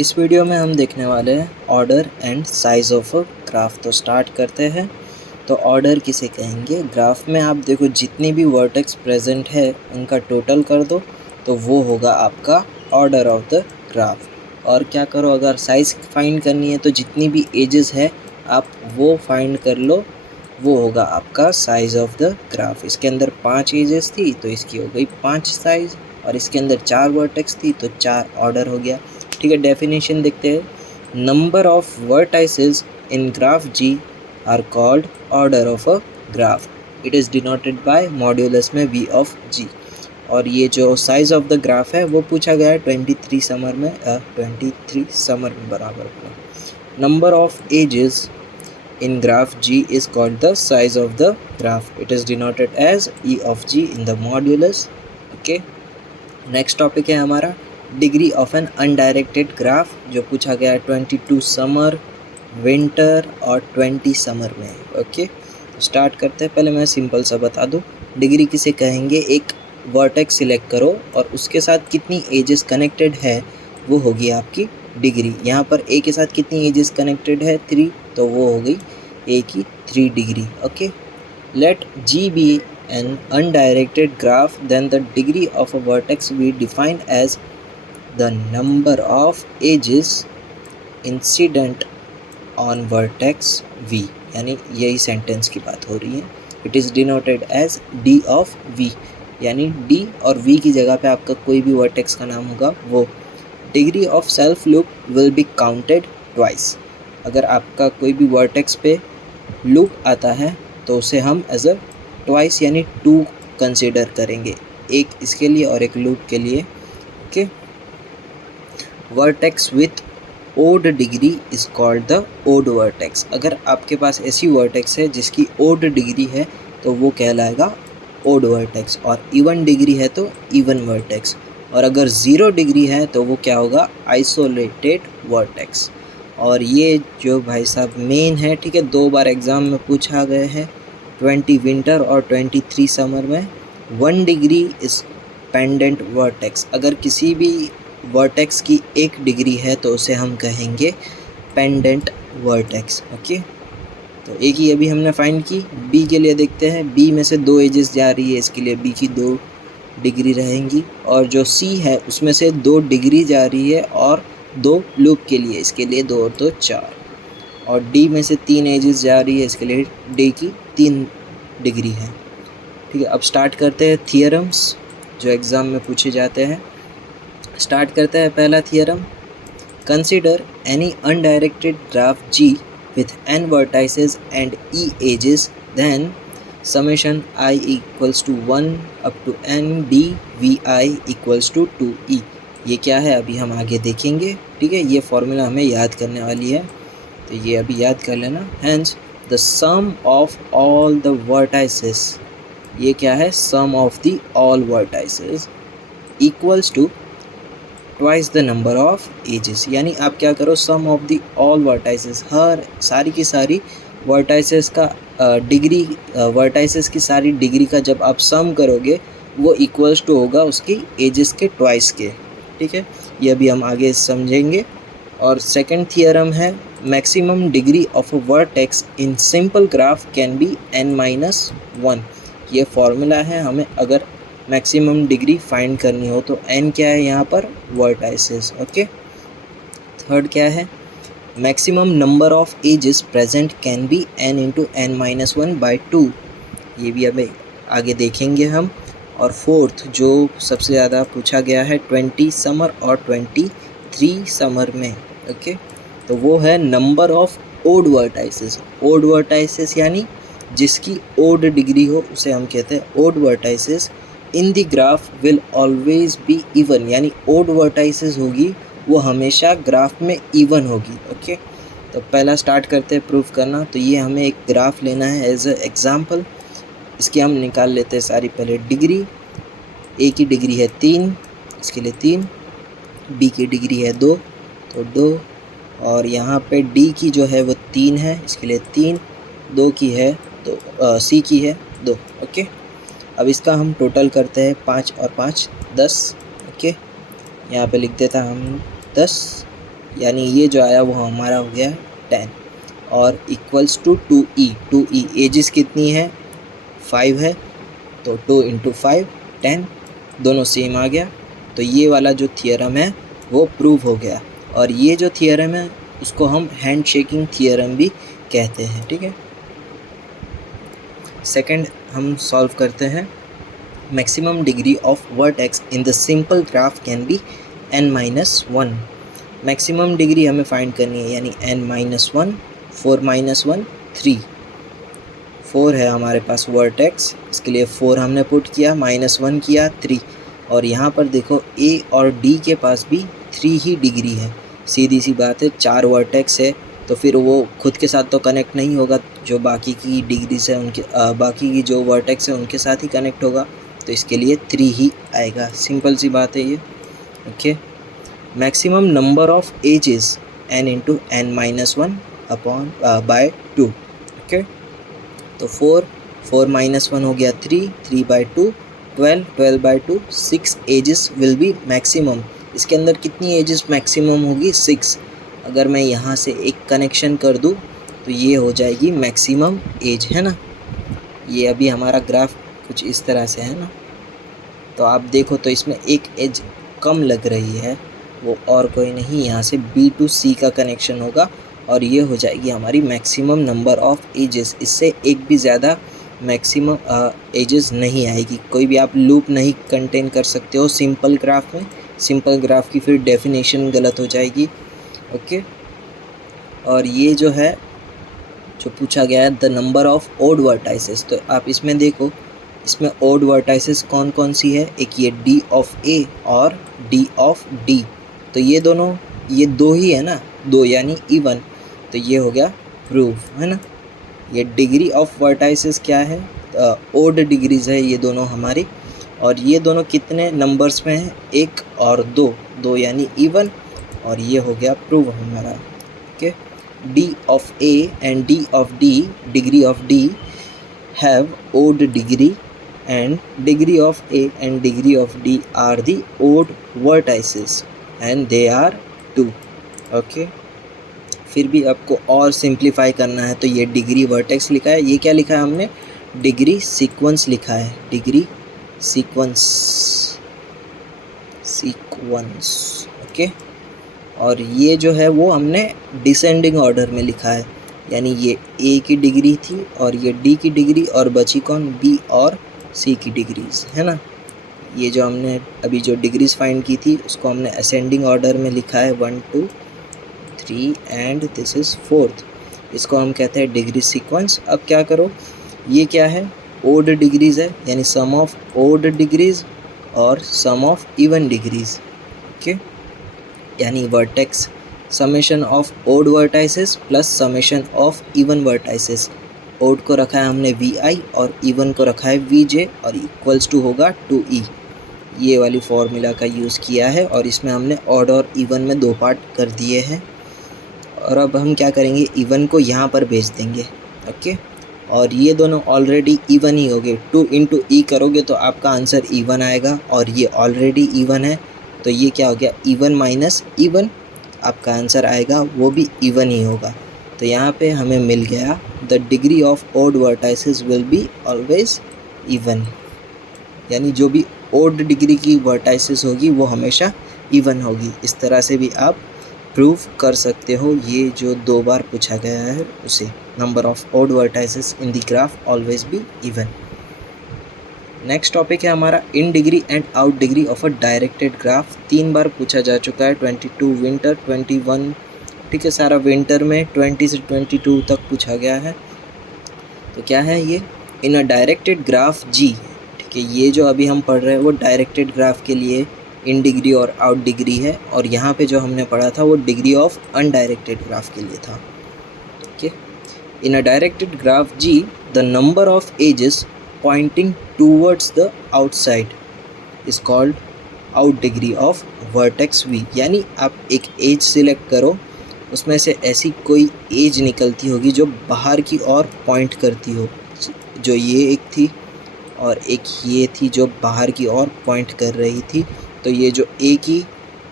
इस वीडियो में हम देखने वाले हैं order and size of a graph. तो स्टार्ट करते हैं। तो ऑर्डर किसे कहेंगे? ग्राफ में आप देखो जितनी भी वर्टेक्स प्रेजेंट है उनका टोटल कर दो तो वो होगा आपका ऑर्डर ऑफ द ग्राफ। और क्या करो, अगर साइज़ फाइंड करनी है तो जितनी भी एजेस है आप वो फाइंड कर लो, वो होगा आपका साइज़ ऑफ द ग्राफ। इसके अंदर 5 एजेस थी तो इसकी हो गई 5 साइज़, और इसके अंदर 4 वर्टेक्स थी तो 4 ऑर्डर हो गया। ठीक है, डेफिनेशन देखते हैं। Number of vertices in graph G are called order of a graph. It is denoted by modulus में v ऑफ g। और ये जो साइज ऑफ द ग्राफ है वो पूछा गया है 23 समर में, 23 समर में बराबर का। Number of edges in graph G is called the size of the graph. It is denoted as E of G in the modulus. Okay. Next topic है हमारा degree of an undirected graph, जो पूछा गया है 22 summer, winter और 20 summer में। Okay, start करते हैं। पहले मैं सिंपल सा बता दूं, डिग्री किसे कहेंगे? एक वर्टेक्स सिलेक्ट करो और उसके साथ कितनी एजेस कनेक्टेड है वो होगी आपकी डिग्री। यहाँ पर ए के साथ कितनी एजेस कनेक्टेड है? 3, तो वो हो गई ए की 3 degree. Okay, let G be an undirected graph, then the degree of a vertex we define as the number of edges incident on vertex V। यानी यही सेंटेंस की बात हो रही है। It is denoted as D of V, यानी D और V की जगह पे आपका कोई भी वर्टेक्स का नाम होगा वो। Degree of self loop will be counted twice. अगर आपका कोई भी वर्टेक्स पे लूप आता है तो उसे हम एज अ ट्वाइस यानी 2 कंसिडर करेंगे, एक इसके लिए और एक लूप के लिए। Okay, vertex with odd degree is called the odd vertex. अगर आपके पास ऐसी वर्टेक्स है जिसकी ओड डिग्री है तो वो कहलाएगा ओड वर्टेक्स, और इवन डिग्री है तो इवन वर्टेक्स, और अगर 0 डिग्री है तो वो क्या होगा? Isolated vertex. और ये जो भाई साहब मेन है, ठीक है, 2 बार एग्ज़ाम में पूछा गया है, 20 विंटर और 23 समर में। 1 डिग्री इज़ पेंडेंट वर्टेक्स। अगर किसी भी वर्टेक्स की 1 डिग्री है तो उसे हम कहेंगे पेंडेंट वर्टेक्स। ओके, तो एक ही अभी हमने फाइंड की। बी के लिए देखते हैं। बी में से 2 एजेस जा रही है, इसके लिए बी की 2 डिग्री रहेंगी। और जो सी है उसमें से 2 डिग्री जा रही है और 2 लूप के लिए, इसके लिए 2 और 2 4। और डी में से 3 एजेस जा रही है, इसके लिए डी की 3 डिग्री है। ठीक है, अब स्टार्ट करते हैं थियरम्स जो एग्ज़ाम में पूछे जाते हैं। स्टार्ट करते हैं पहला theorem. Consider any undirected graph ji with n vertices and e edges, then summation I equals to 1 up to n d vi equals to 2e। ये क्या है अभी हम आगे देखेंगे। ठीक है, ये फॉर्मूला हमें याद करने वाली है, तो ये अभी याद कर लेना। Hence the sum of all the vertices, ये क्या है? sum of the all vertices equals to twice the number of edges. यानी आप क्या करो, sum of the all vertices, हर सारी की सारी वर्टाइसेस का डिग्री, वर्टाइसेस की सारी डिग्री का जब आप सम करोगे वो इक्वल्स टू होगा उसकी एजेस के ट्वाइस के। ठीक है, ये अभी हम आगे समझेंगे। और सेकंड थियरम है, maximum degree of a vertex in simple graph can be n-1। ये फॉर्मूला है हमें अगर मैक्सिमम डिग्री फाइंड करनी हो तो n क्या है यहाँ पर? वर्टाइसेस। ओके, थर्ड क्या है? Maximum number of edges present can be n into n-1/2। ये भी अभी आगे देखेंगे हम। और फोर्थ जो सबसे ज़्यादा पूछा गया है 20 समर और 23 समर में। ओके, तो वो है number of odd vertices. Odd vertices यानी जिसकी ओड डिग्री हो उसे हम कहते हैं odd vertices. In the graph will always be even, यानी ओड वर्टाइसेस होगी वो हमेशा ग्राफ में इवन होगी। ओके, तो पहला स्टार्ट करते हैं प्रूफ करना। तो ये हमें एक ग्राफ लेना है एज ए एग्जाम्पल। इसकी हम निकाल लेते हैं सारी पहले डिग्री। ए की डिग्री है 3, इसके लिए 3। बी की डिग्री है 2, तो 2। और यहाँ पे डी की जो है वो 3 है, इसके लिए 3। 2 की है तो सी की है 2। ओके, अब इसका हम टोटल करते हैं 5 और 5 10। ओके, यहाँ पे लिख देता हम 10, यानी ये जो आया वो हमारा हो गया 10 और इक्वल्स टू 2e एजिस कितनी है 5 है तो 2 इंटू 5 10 दोनों सेम आ गया। तो ये वाला जो थियरम है वो प्रूव हो गया और ये जो थियरम है उसको हम हैंड शेकिंग थियरम भी कहते हैं। ठीक है, सेकंड हम सॉल्व करते हैं। Maximum degree of vertex in the simple graph can be n-1। Maximum degree हमें फाइंड करनी है यानी n-1 4 - 1 3 4 है हमारे पास वर्टेक्स, इसके लिए 4 हमने पुट किया, -1 किया 3 और यहाँ पर देखो A और D के पास भी 3 ही डिग्री है। सीधी सी बात है, 4 वर्टेक्स है तो फिर वो खुद के साथ तो कनेक्ट नहीं होगा, जो बाकी की डिग्रीज है उनके बाकी की जो वर्टेक्स है उनके साथ ही कनेक्ट होगा, तो इसके लिए 3 ही आएगा। सिंपल सी बात है ये। Okay, maximum number of edges n into n-1 upon by 2। Okay, तो 4 -1 हो गया 3/2 12/2 6 एजेस विल बी मैक्सिमम। इसके अंदर कितनी एजेस मैक्सिमम होगी 6। अगर मैं यहाँ से एक कनेक्शन कर दूँ तो ये हो जाएगी मैक्सिमम एज, है ना। ये अभी हमारा ग्राफ कुछ इस तरह से है ना, तो आप देखो तो इसमें एक एज कम लग रही है, वो और कोई नहीं यहाँ से B to C का कनेक्शन होगा और ये हो जाएगी हमारी मैक्सिमम नंबर ऑफ एजेस। इससे एक भी ज़्यादा मैक्सिमम एजेस नहीं आएगी। कोई भी आप लूप नहीं कंटेन कर सकते हो सिंपल ग्राफ में, सिंपल ग्राफ की फिर डेफिनेशन गलत हो जाएगी। ओके, और ये जो है जो पूछा गया है the number of odd vertices, तो आप इसमें देखो इसमें ओड वर्टाइसेस कौन कौन सी है, एक ये D ऑफ A और D ऑफ D, तो ये दोनों ये दो ही है ना, दो यानी इवन, तो ये हो गया प्रूफ, है ना। ये डिग्री ऑफ वर्टाइसेस क्या है, ओड डिग्रीज है ये दोनों हमारी, और ये दोनों कितने नंबर्स में है, 1 और 2, 2 यानी इवन, और ये हो गया प्रूव हमारा। Okay, D of A and D of D, degree of D have odd degree and degree of A and degree of D are the odd vertices and they are 2। Okay, फिर भी आपको और simplify करना है तो ये degree vertex लिखा है, ये क्या लिखा है हमने, डिग्री सीक्वेंस लिखा है, डिग्री सीक्वेंस ओके, और ये जो है वो हमने डिसेंडिंग ऑर्डर में लिखा है, यानी ये A की डिग्री थी और ये D की डिग्री और बची कौन, B और C की डिग्रीज, है ना। ये जो हमने अभी जो डिग्रीज फाइंड की थी उसको हमने असेंडिंग ऑर्डर में लिखा है 1 2 3 एंड दिस इज़ 4th, इसको हम कहते हैं डिग्री सीक्वेंस। अब क्या करो, ये क्या है, ओड डिग्रीज है, यानी सम ऑफ ओड डिग्रीज और sum of even degrees. Okay, यानी vertex summation of odd vertices plus summation of even vertices. Odd को रखा है हमने Vi और इवन को रखा है Vj और इक्वल्स टू होगा 2e। ये वाली फॉर्मूला का यूज़ किया है और इसमें हमने ऑड और इवन में 2 पार्ट कर दिए हैं। और अब हम क्या करेंगे, इवन को यहाँ पर भेज देंगे। ओके, और ये दोनों ऑलरेडी इवन ही हो गए, 2 इंटू ई करोगे तो आपका आंसर इवन आएगा और ये ऑलरेडी इवन है, तो ये क्या हो गया, इवन माइनस इवन, आपका आंसर आएगा वो भी इवन ही होगा। तो यहाँ पे हमें मिल गया the degree of odd vertices will be always even, यानी जो भी ओड डिग्री की वर्टाइसेस होगी वो हमेशा इवन होगी। इस तरह से भी आप प्रूव कर सकते हो ये जो 2 बार पूछा गया है उसे, number of odd vertices in the graph always be even. Next topic है हमारा in degree and out degree of a directed graph. 3 बार पूछा जा चुका है, 22 विंटर 21, ठीक है, सारा विंटर में 20 से 22 तक पूछा गया है। तो क्या है ये, इन अ डायरेक्टेड ग्राफ G, ठीक है, ये जो अभी हम पढ़ रहे हैं वो डायरेक्टेड ग्राफ के लिए इन डिग्री और आउट डिग्री है, और यहाँ पे जो हमने पढ़ा था वो डिग्री ऑफ अनडायरेक्टेड ग्राफ के लिए था। Okay, in a directed graph G the number of edges pointing towards the outside is called out degree of vertex V। यानी आप एक एज सिलेक्ट करो, उसमें से ऐसी कोई एज निकलती होगी जो बाहर की ओर पॉइंट करती हो, जो ये एक थी और एक ये थी जो बाहर की ओर पॉइंट कर रही थी। तो ये जो A की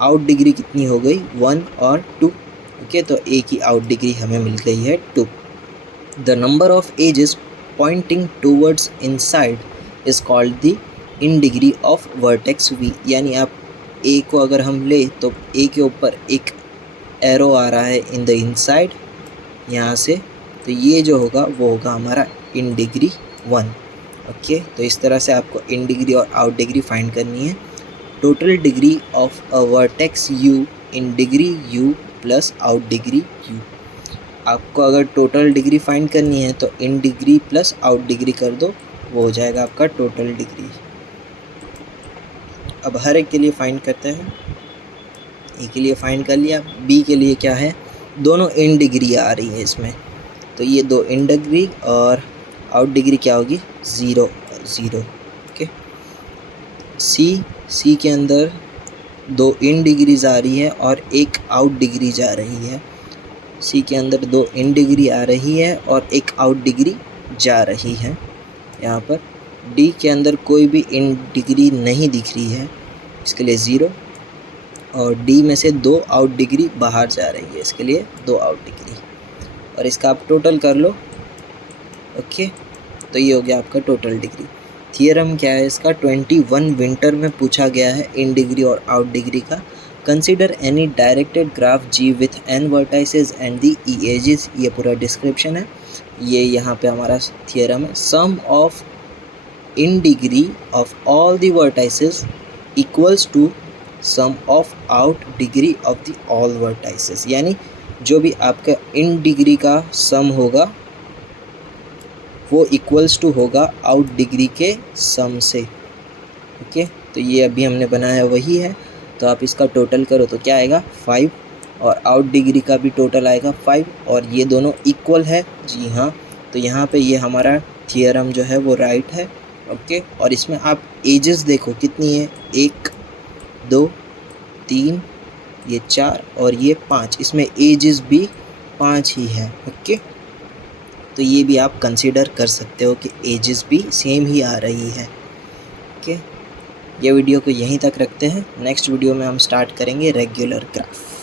आउट डिग्री कितनी हो गई 1 और 2। ओके, तो ए की आउट डिग्री हमें मिल गई है 2। The number of edges pointing towards inside is called the in degree of vertex v. यानी आप ए को अगर हम ले तो ए के ऊपर एक एरो आ रहा है इन द इनसाइड यहाँ से, तो ये जो होगा वो होगा हमारा इन डिग्री 1। ओके, तो इस तरह से आपको इन डिग्री और आउट डिग्री फाइंड करनी है। Total degree of a vertex you in degree you plus out degree you. आपको अगर टोटल डिग्री फाइंड करनी है तो in degree plus out degree कर दो, वो हो जाएगा आपका टोटल डिग्री। अब हर एक के लिए फाइंड करते हैं। ए के लिए फाइंड कर लिया, बी के लिए क्या है, दोनों इन डिग्री आ रही है इसमें, तो ये 2 इन डिग्री और आउट डिग्री क्या होगी 0 0। ओके, सी के अंदर 2 इन डिग्रीज आ रही है और एक आउट डिग्री जा रही है। सी के अंदर 2 इन डिग्री आ रही है और एक आउट डिग्री जा रही है। यहाँ पर डी के अंदर कोई भी इन डिग्री नहीं दिख रही है, इसके लिए 0, और डी में से 2 आउट डिग्री बाहर जा रही है, इसके लिए 2 आउट डिग्री, और इसका आप टोटल कर लो। ओके, तो ये हो गया आपका टोटल डिग्री। थियरम क्या है इसका, 21 विंटर में पूछा गया है इन डिग्री और आउट डिग्री का। Consider any directed graph G with n vertices and the e edges, ये पूरा डिस्क्रिप्शन है, ये यहाँ पे हमारा थियरम है। Sum of in degree of all the vertices equals to sum of out degree of the all vertices, यानी जो भी आपका इन डिग्री का सम होगा वो इक्वल्स टू होगा आउट डिग्री के सम से। ओके, तो ये अभी हमने बनाया वही है, तो आप इसका टोटल करो तो क्या आएगा 5, और आउट डिग्री का भी टोटल आएगा 5, और ये दोनों इक्वल है। जी हाँ, तो यहाँ पे ये हमारा थियरम जो है वो राइट है। ओके, और इसमें आप एजेस देखो कितनी है, 1 2 3, ये 4 और ये 5, इसमें एजेस भी 5 ही है। ओके, तो ये भी आप कंसीडर कर सकते हो कि एजेस भी सेम ही आ रही है। ओके, ये वीडियो को यहीं तक रखते हैं। नेक्स्ट वीडियो में हम स्टार्ट करेंगे रेगुलर ग्राफ।